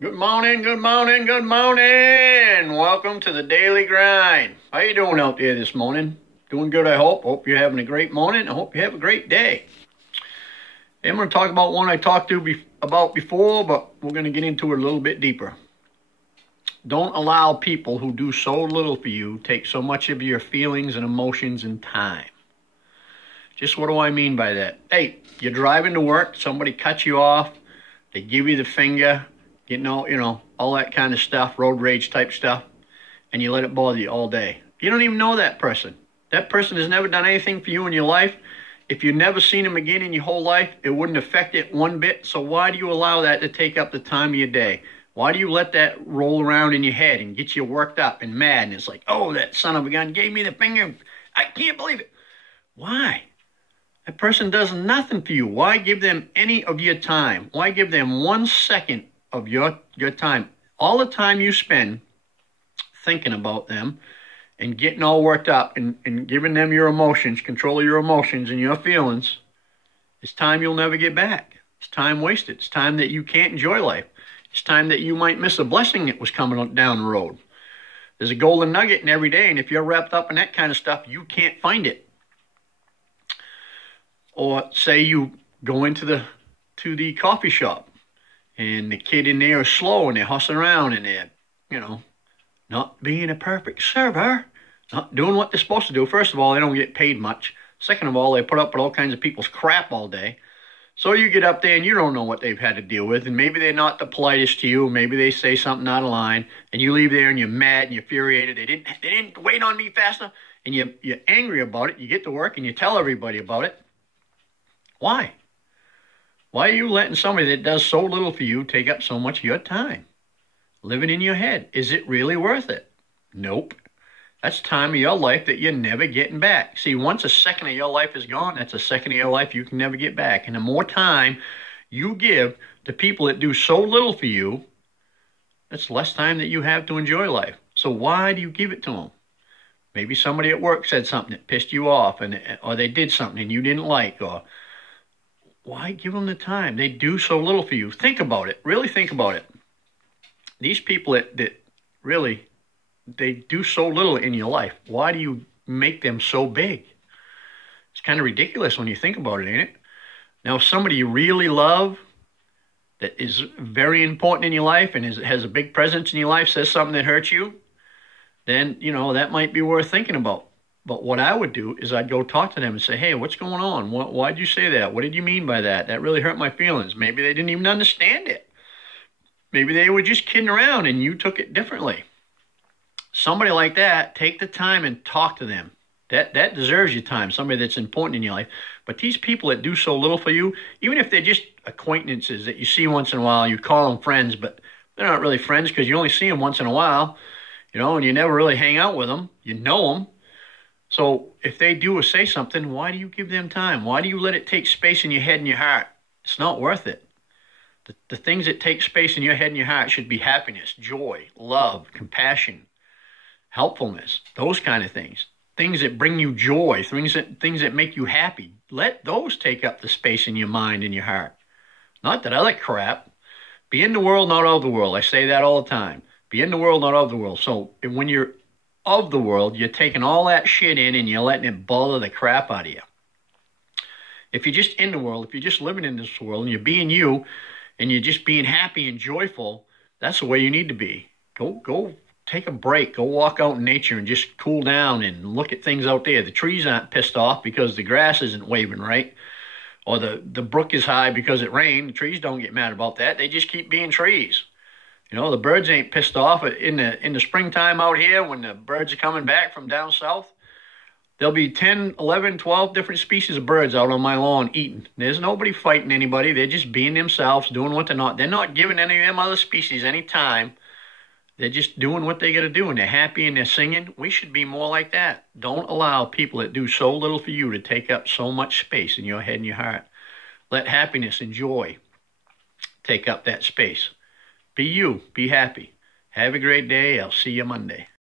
Good morning, good morning, good morning. Welcome to the Daily Grind. How you doing out there this morning? Doing good, I hope. Hope you're having a great morning. I hope you have a great day. I'm going to talk about one I talked about before, but we're going to get into it a little bit deeper. Don't allow people who do so little for you take so much of your feelings and emotions and time. Just what do I mean by that? Hey, you're driving to work, somebody cuts you off, they give you the finger, all that kind of stuff, road rage type stuff, and you let it bother you all day. You don't even know that person. That person has never done anything for you in your life. If you've never seen him again in your whole life, it wouldn't affect it one bit. So why do you allow that to take up the time of your day? Why do you let that roll around in your head and get you worked up and mad? And it's like, oh, that son of a gun gave me the finger. I can't believe it. Why? That person does nothing for you. Why give them any of your time? Why give them 1 second of your time? All the time you spend thinking about them and getting all worked up and giving them your emotions, control of your emotions and your feelings, it's time you'll never get back. It's time wasted. It's time that you can't enjoy life. It's time that you might miss a blessing that was coming down the road. There's a golden nugget in every day, and if you're wrapped up in that kind of stuff, you can't find it. Or say you go into the coffee shop, and the kid in there is slow, and they're hustling around, and they're, not being a perfect server, not doing what they're supposed to do. First of all, they don't get paid much. Second of all, they put up with all kinds of people's crap all day. So you get up there and you don't know what they've had to deal with, and maybe they're not the politest to you, maybe they say something out of line, and you leave there and you're mad and you're infuriated. They didn't wait on me fast enough, and you're angry about it. You get to work and you tell everybody about it. Why? Why are you letting somebody that does so little for you take up so much of your time? Living in your head. Is it really worth it? Nope. That's time of your life that you're never getting back. See, once a second of your life is gone, that's a second of your life you can never get back. And the more time you give to people that do so little for you, that's less time that you have to enjoy life. So why do you give it to them? Maybe somebody at work said something that pissed you off, or they did something and you didn't like, or why give them the time? They do so little for you. Think about it. Really think about it. These people that really, they do so little in your life. Why do you make them so big? It's kind of ridiculous when you think about it, ain't it? Now, if somebody you really love that is very important in your life and has a big presence in your life says something that hurts you, then, that might be worth thinking about. But what I would do is I'd go talk to them and say, hey, what's going on? Why'd you say that? What did you mean by that? That really hurt my feelings. Maybe they didn't even understand it. Maybe they were just kidding around and you took it differently. Somebody like that, take the time and talk to them. That deserves your time, somebody that's important in your life. But these people that do so little for you, even if they're just acquaintances that you see once in a while, you call them friends, but they're not really friends because you only see them once in a while, and you never really hang out with them. You know them. So if they do or say something, why do you give them time? Why do you let it take space in your head and your heart? It's not worth it. The things that take space in your head and your heart should be happiness, joy, love, compassion, helpfulness, those kind of things. Things that bring you joy, things that make you happy. Let those take up the space in your mind and your heart. Not that other crap. Be in the world, not of the world. I say that all the time. Be in the world, not of the world. So when you're of the world, you're taking all that shit in and you're letting it bother the crap out of you. If you're just in the world, if you're just living in this world and you're being you and you're just being happy and joyful, that's the way you need to be. Go take a break. Go walk out in nature and just cool down and look at things out there. The trees aren't pissed off because the grass isn't waving right, or the brook is high because it rained. The trees don't get mad about that. They just keep being trees. The birds ain't pissed off in the springtime out here when the birds are coming back from down south. There'll be 10, 11, 12 different species of birds out on my lawn eating. There's nobody fighting anybody. They're just being themselves, doing what they're not giving any of them other species any time. They're just doing what they got to do, and they're happy and they're singing. We should be more like that. Don't allow people that do so little for you to take up so much space in your head and your heart. Let happiness and joy take up that space. Be you. Be happy. Have a great day. I'll see you Monday.